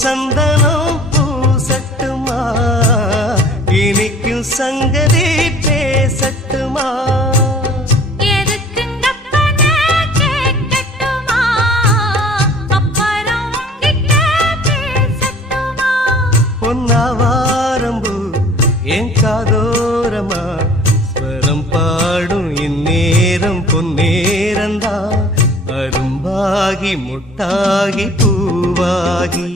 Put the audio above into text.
சந்தனம் பூசட்டுமா, இனிக்கும் சங்கதி பேசட்டுமா, பொன்னாவாரம்பு என் காதோரமா ஸ்வரம் பாடும் இந்நேரம் பொன்னேரந்தா, அரும்பாகி முட்டாகி பூவாகி